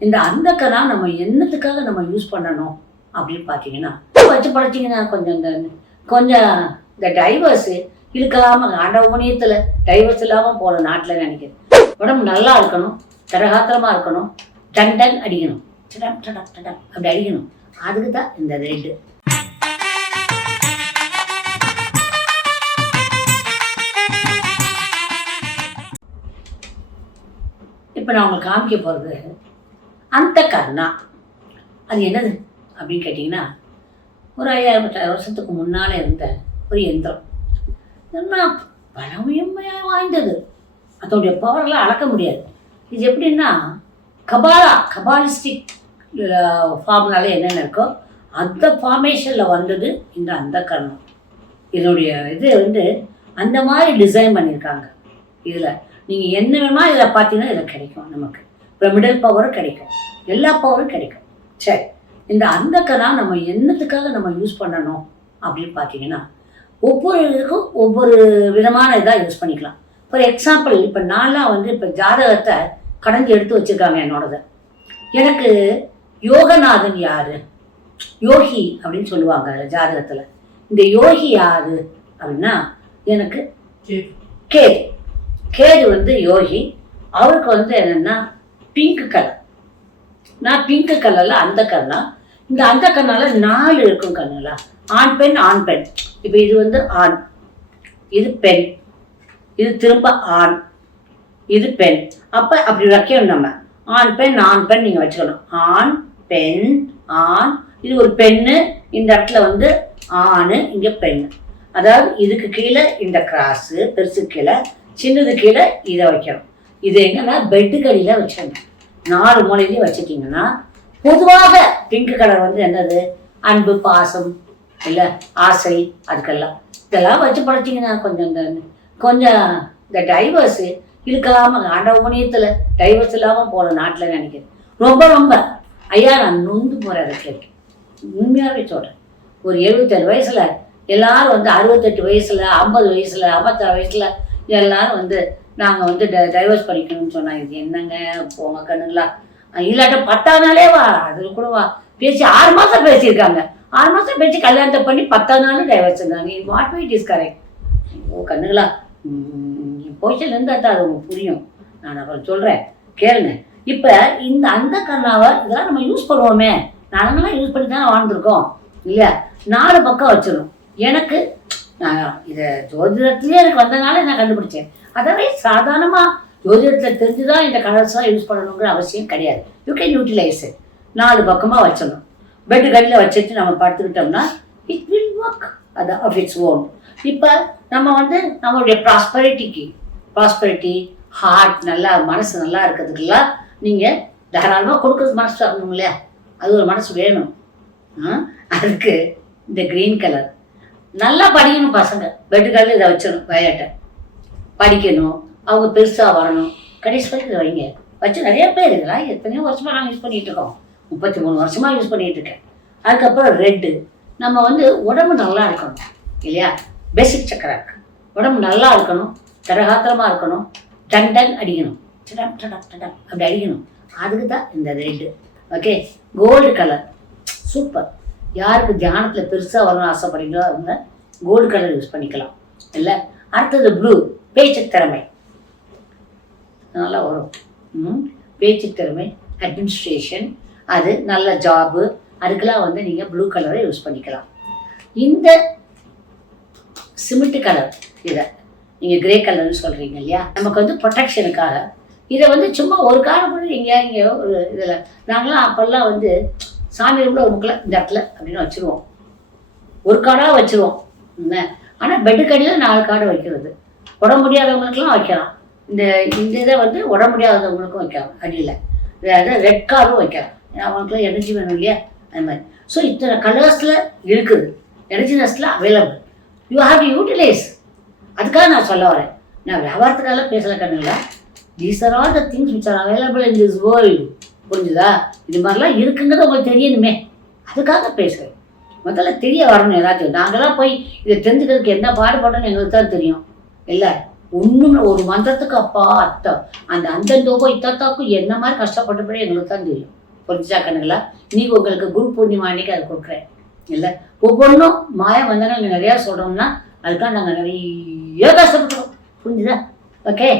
இந்த அந்தக்கனா நம்ம என்னத்துக்காக நம்ம யூஸ் பண்ணணும் அப்படின்னு பார்த்தீங்கன்னா வச்சு படைச்சிங்கன்னா கொஞ்சம் இந்த கொஞ்சம் இந்த டைவர்ஸு இழுக்கலாம ஆண்ட ஊனியத்தில் டைவர்ஸ் இல்லாமல் போகிற நாட்டில் நினைக்கிறேன். உடம்பு நல்லா இருக்கணும் தரகாத்திரமாக இருக்கணும் டன் டன் அடிக்கணும். டடம் டடம் டடம் அப்படி அடிக்கணும். அதுக்கு தான் இந்த ரெட்டு இப்போ நான் உங்களுக்கு காமிக்க போகிறது அந்த கர்ணா. அது என்னது? அப்படின்னு கேட்டிங்கன்னா ஒரு ஐயாயிரம் பத்தாயிரம் வருஷத்துக்கு முன்னால் இருந்த ஒரு எந்திரம். இதெல்லாம் பழமையமையாக வாய்ந்தது. அதோடைய பவரெல்லாம் அளக்க முடியாது. இது எப்படின்னா கபாலா கபாலிஸ்டிக் ஃபார்ம்னால என்னென்ன இருக்கோ அந்த ஃபார்மேஷனில் வந்தது இந்த அந்த கர்ணம் இதனுடைய இது வந்து அந்த மாதிரி டிசைன் பண்ணியிருக்காங்க. இதில் நீங்கள் என்ன வேணுமா இதில் பார்த்தீங்கன்னா இதில் கிடைக்கும் நமக்கு. பிரமிடல் பவரும் கிடைக்கும். எல்லா பவரும் கிடைக்கும். சரி இந்த அந்தக்கனா நம்ம என்னத்துக்காக நம்ம யூஸ் பண்ணணும் அப்படின்னு பார்த்தீங்கன்னா ஒவ்வொரு இதுக்கும் ஒவ்வொரு விதமான இதாக யூஸ் பண்ணிக்கலாம். ஃபார் எக்ஸாம்பிள் இப்போ நான்லாம் வந்து இப்போ ஜாதகத்தை கடைஞ்சி எடுத்து வச்சுருக்காங்க என்னோடது. எனக்கு யோகநாதன் யாரு? யோகி அப்படின்னு சொல்லுவாங்க ஜாதகத்தில். இந்த யோகி யாரு அப்படின்னா எனக்கு கேது. கேது வந்து யோகி. அவருக்கு வந்து என்னென்னா பிங்க் கலர் நான் பிங்க் கலரில் அந்த கண்ணா? இந்த அந்த கண்ணால நாலு இருக்கும் கண்ணுங்களா ஆண் பெண் ஆண் பெண். இப்போ இது வந்து ஆண். இது பெண். இது திரும்ப ஆண். இது பெண். அப்போ அப்படி வைக்கணும் நம்ம. ஆண் பெண் ஆண் பெண் நீங்கள் வச்சுக்கணும். ஆண் பெண் ஆண். இது ஒரு பெண்ணு இந்த இடத்துல வந்து ஆண் இங்கே பெண். அதாவது இதுக்கு கீழே இந்த கிராஸு பெருசு கீழே சின்னது கீழே இதை வைக்கணும். இது என்னன்னா பெட்டுக்கடியில் வச்சாங்க. நாலு மூலையிலையும் வச்சுட்டிங்கன்னா பொதுவாக பிங்க் கலர் வந்து என்னது? அன்பு பாசம் இல்லை ஆசை அதுக்கெல்லாம். இதெல்லாம் வச்சு படைச்சிங்கன்னா கொஞ்சம் இந்த கொஞ்சம் இந்த டைவர்ஸு இழுக்கலாம ஆண்ட ஊனியத்தில் டைவர்ஸ் இல்லாமல் போகிற நாட்டில் நினைக்கிறேன். ரொம்ப ரொம்ப. ஐயா நான் நொந்து போகிறேன் அதை உண்மையாகவே சொல்கிறேன் ஒரு எழுபத்தேழு வயசில் எல்லாரும் வந்து அறுபத்தெட்டு வயசில் ஐம்பது வயசில் ஐம்பத்தாறு வயசில் எல்லாரும் வந்து நாங்கள் வந்து ட டைவர்ஸ் பண்ணிக்கணும்னு சொன்னாங்க இது என்னங்க? போங்க கண்ணுங்களா. இல்லாட்ட பத்தாவது நாளே வா அதில் கூட வா. பேசி ஆறு மாதம் பேசியிருக்காங்க. ஆறு மாதம் பேசி கல்யாணத்தை பண்ணி பத்தாவது நாளும் டைவர்ஸ் இருந்தாங்க இது வாட் வெயிட் இஸ் கரெக்ட் ஓ கண்ணுங்களா. பொசிஷன்லேருந்து தான் அது உங்களுக்கு புரியும். நான் அப்புறம் சொல்கிறேன் கேளுங்க. இப்போ இந்த அந்த கண்ணாவை இதெல்லாம் நம்ம யூஸ் பண்ணுவோமே. நாங்களாம் யூஸ் பண்ணி தானே வாழ்ந்துருக்கோம். இல்லையா? நாலு பக்கம் வச்சிடும் எனக்கு நான் இதை ஜோதிடத்திலே எனக்கு வந்தனால நான் கண்டுபிடிச்சேன். அதவே சாதாரணமாக ஜோதிடத்தில் தெரிஞ்சு தான் இந்த கலர்ஸ்லாம் யூஸ் பண்ணணுங்கிற அவசியம் கிடையாது. யூ கேன் யூட்டிலைஸ் நாலு பக்கமாக வச்சிடணும். பெட்டு கடியில் வச்சுட்டு நம்ம படுத்துக்கிட்டோம்னா இட் வில் ஒர்க் அது ஆஃப் இட்ஸ் ஓன் இப்போ நம்ம வந்து நம்மளுடைய ப்ராஸ்பரிட்டிக்கு ப்ராஸ்பரிட்டி ஹார்ட் நல்லா மனசு நல்லா இருக்கிறதுக்கெல்லாம் நீங்கள் தாராளமாக கொடுக்குறது மனசு வரணும் இல்லையா? அது ஒரு மனசு வேணும். அதுக்கு இந்த க்ரீன் கலர் நல்லா படிக்கணும் பசங்க. பெட்டுக்காலில் இதை வச்சிடணும் வயலட்டை படிக்கணும் அவங்க பெருசாக வரணும். கடைசி வரைக்கும் இதை வைங்க. வச்சு நிறைய பேர் இதெல்லாம் எத்தனையோ வருஷமாக நாங்கள் யூஸ் பண்ணிகிட்டு இருக்கோம். முப்பத்தி மூணு வருஷமாக யூஸ் பண்ணிகிட்டு இருக்கேன். அதுக்கப்புறம் ரெட்டு நம்ம வந்து உடம்பு நல்லா இருக்கணும் இல்லையா? பேசிக் சக்கரா உடம்பு நல்லா இருக்கணும் தரகாத்திரமாக இருக்கணும் டன் டன் அடிக்கணும். டடம் டடம் டடம். அப்படி அடிக்கணும். அதுக்கு தான் இந்த red okay gold colour super யாருக்கு தியானத்தில் பெருசாக வரணும்னு ஆசைப்படுறீங்களோ அவங்க கோல்டு கலர் யூஸ் பண்ணிக்கலாம். இல்லை? அடுத்தது ப்ளூ பேச்சு திறமை. நல்லா வரும். ம், பேச்சு திறமை அட்மினிஸ்ட்ரேஷன் அது நல்ல ஜாபு அதுக்கெல்லாம் வந்து நீங்கள் ப்ளூ கலரை யூஸ் பண்ணிக்கலாம். இந்த சிமெண்ட் கலர் இதை நீங்கள் கிரே கலர்னு சொல்கிறீங்க இல்லையா? நமக்கு வந்து ப்ரொடெக்ஷனுக்காக இதை வந்து சும்மா ஒரு காரம் கூட இங்கே இங்கே ஒரு இதில் நாங்களாம் அப்போல்லாம் வந்து சாமி ரூமில் ஒரு முக்கில் இந்த இடத்துல அப்படின்னு வச்சுருவோம். ஒரு காடாக வச்சுருவோம். என்ன? ஆனால் பெட்டுக்கடியில் நாலு காடு வைக்கிறது. உடம்பு முடியாதவங்களுக்குலாம் வைக்கலாம். இந்த இந்த இதை வந்து உடம்பு முடியாதவங்களுக்கும் வைக்கலாம் அடியில். அதாவது ரெட் காரும் வைக்கலாம். ஏன்னா அவங்களுக்குலாம் எனர்ஜி வேணும் இல்லையா? அது மாதிரி. ஸோ இத்தனை கலர்ஸில் இருக்குது. Energy நர்ஸில் available you have to utilize அதுக்காக நான் சொல்ல வரேன். நான் வியாபாரத்துக்காக பேசல கண்ணுங்களா? These are all the things which are available in this world புரிஞ்சுதா? இது மாதிரிலாம் இருக்குங்கிறது உங்களுக்கு தெரியணுமே. அதுக்காக பேசுகிறேன் முதல்ல தெரிய வரணும் எல்லாத்தையும். நாங்களாம் போய் இதை தெரிஞ்சுக்கிறதுக்கு என்ன பாடுபடணும்னு எங்களுக்கு தான் தெரியும். இல்லை ஒன்றும் ஒரு மந்திரத்துக்கு அப்பா அர்த்தம். அந்த அந்தந்தோக்கும் இத்தத்தாக்கும் என்ன மாதிரி கஷ்டப்பட்டபடி எங்களுக்கு தான் தெரியும். புரிஞ்சா கண்ணுங்களா? நீங்கள் உங்களுக்கு குரு பூர்ணிமா அன்னைக்கு அதை கொடுக்குறேன். இல்லை ஒவ்வொன்றும் மாயா மந்திரங்கள் நிறையா சொல்கிறோம்னா அதுக்காக நாங்கள் நிறைய கஷ்டப்பட்டுறோம் புரிஞ்சுதா? ஓகே